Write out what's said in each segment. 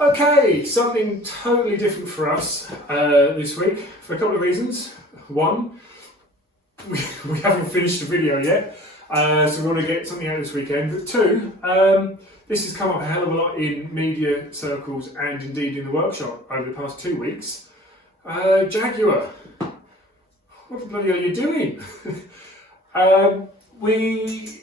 Okay, something totally different for us this week for a couple of reasons. One, we haven't finished the video yet, so we want to get something out this weekend. But two, this has come up a hell of a lot in media circles and indeed in the workshop over the past 2 weeks. Jaguar, what the bloody are you doing? We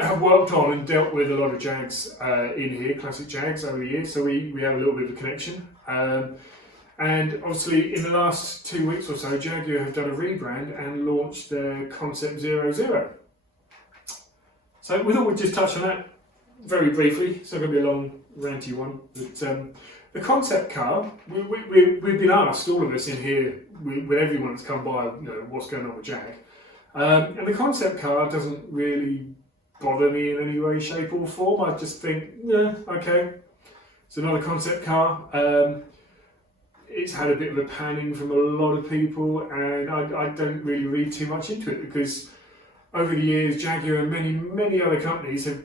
have worked on and dealt with a lot of Jags in here, classic Jags over the years, so we have a little bit of a connection. And obviously in the last 2 weeks or so, Jaguar have done a rebrand and launched their Concept 00. So we thought we'd just touch on that very briefly. It's not going to be a long, ranty one. But the concept car, we've been asked, all of us in here, with everyone that's come by, what's going on with Jag. And the concept car doesn't really bother me in any way, shape or form. I just think, yeah, okay, it's another concept car. It's had a bit of a panning from a lot of people, and I don't really read too much into it because over the years Jaguar and many other companies have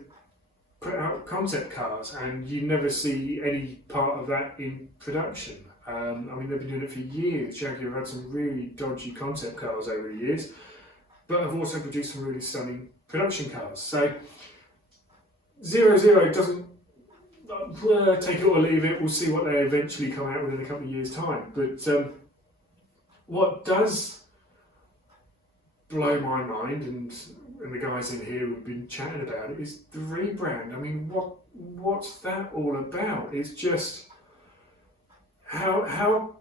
put out concept cars and you never see any part of that in production. I mean, they've been doing it for years. Jaguar have had some really dodgy concept cars over the years, but have also produced some really stunning production cars. So 00 doesn't take it or leave it. We'll see what they eventually come out with in a couple of years' time. But what does blow my mind, and the guys in here who've been chatting about it, is the rebrand. I mean, what's that all about? It's just how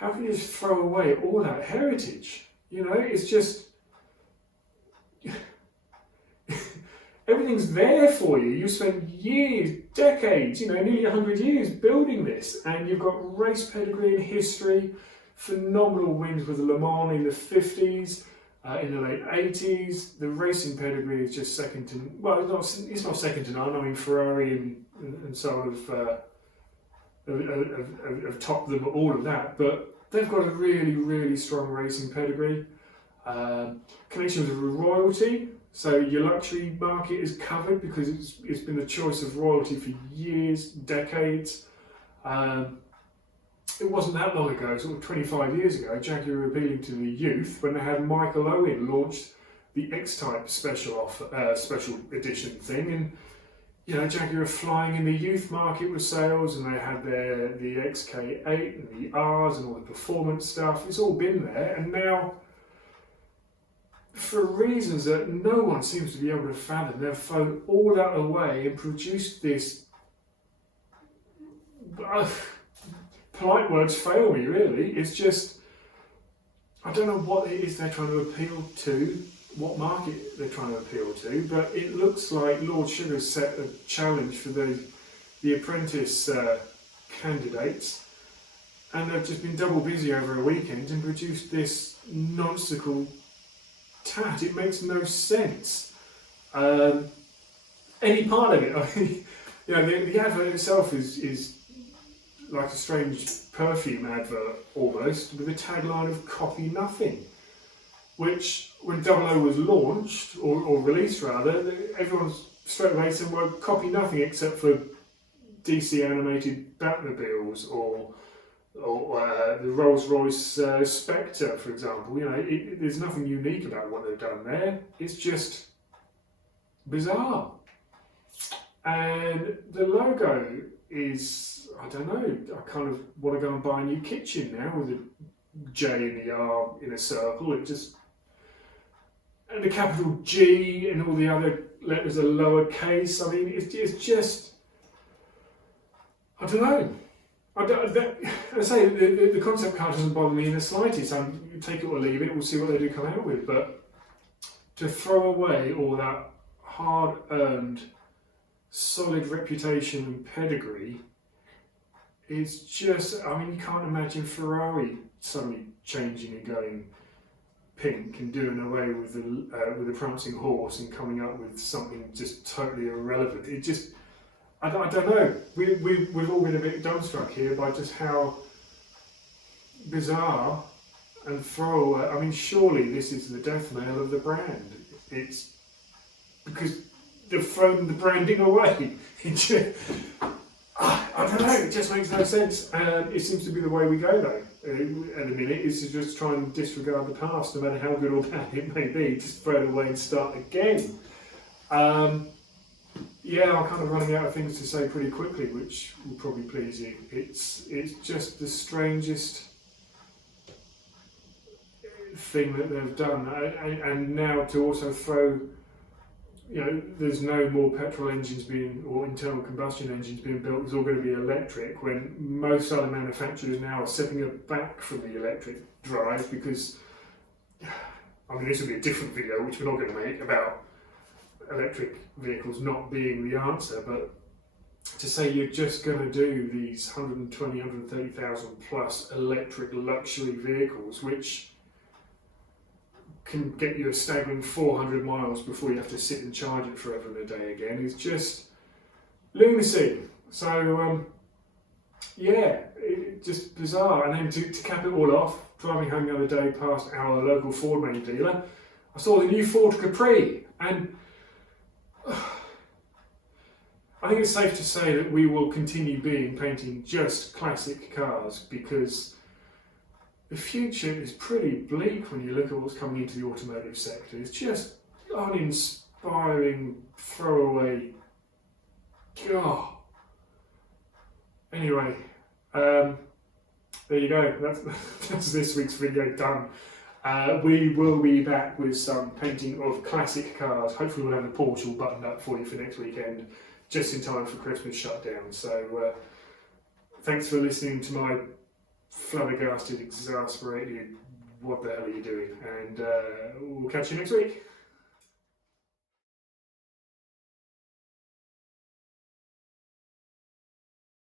can you just throw away all that heritage? It's just everything's there for you. You spent years, decades, nearly 100 years building this, and you've got race pedigree and history, phenomenal wins with Le Mans in the 50s, in the late 80s. The racing pedigree is just second to, well, it's not second to none. I mean, Ferrari and so on have topped them, all of that, but they've got a really, really strong racing pedigree. Connections with royalty. So your luxury market is covered because it's been the choice of royalty for years, decades. It wasn't that long ago, sort of 25 years ago, Jaguar were appealing to the youth when they had Michael Owen launched the X-Type special edition thing, and Jaguar were flying in the youth market with sales, and they had the XK8 and the Rs and all the performance stuff. It's all been there, and now, for reasons that no one seems to be able to fathom, they've thrown all that away and produced this. Polite words fail me, really. It's just, I don't know what it is they're trying to appeal to, what market they're trying to appeal to, but it looks like Lord Sugar's set a challenge for the apprentice candidates, and they've just been double busy over a weekend and produced this nonsensical tat. It makes no sense. Any part of it. I mean, the advert itself is like a strange perfume advert almost, with a tagline of "copy nothing," which when 00 was launched or released rather, everyone straight away said, "Well, copy nothing except for DC animated Batmobiles or the Rolls-Royce Spectre, for example." There's nothing unique about what they've done there. It's just bizarre. And the logo is, I don't know, I kind of want to go and buy a new kitchen now with a J and the R in a circle. And the capital G and all the other letters are lowercase. I mean, it's just, I don't know. I say the concept car doesn't bother me in the slightest. You take it or leave it. We'll see what they do come out with. But to throw away all that hard-earned, solid reputation and pedigree is just. I mean, you can't imagine Ferrari suddenly changing and going pink and doing away with the prancing horse and coming up with something just totally irrelevant. It just. I don't know. We've all been a bit dumbstruck here by just how bizarre and throwaway. I mean, surely this is the death knell of the brand. It's because they've thrown the branding away. I don't know, it just makes no sense. And it seems to be the way we go though. At the minute, is to just try and disregard the past, no matter how good or bad it may be, just throw it away and start again. Yeah, I'm kind of running out of things to say pretty quickly, which will probably please you. It's just the strangest thing that they've done, and now to also throw, you know, there's no more petrol engines being, or internal combustion engines being built, it's all going to be electric, when most other manufacturers now are stepping back from the electric drive, because, I mean, this will be a different video, which we're not going to make, about electric vehicles not being the answer, but to say you're just going to do these 120, 130,000 plus electric luxury vehicles, which can get you a staggering 400 miles before you have to sit and charge it forever and a day again, is just lunacy. So, yeah, just bizarre. And then to cap it all off, driving home the other day past our local Ford main dealer, I saw the new Ford Capri, and I think it's safe to say that we will continue painting just classic cars, because the future is pretty bleak when you look at what's coming into the automotive sector. It's just uninspiring, throwaway. God. Anyway, there you go. That's this week's video done. We will be back with some painting of classic cars. Hopefully we'll have the Porsche all buttoned up for you for next weekend, just in time for Christmas shutdown. So thanks for listening to my flabbergasted, exasperated, what the hell are you doing? And we'll catch you next week.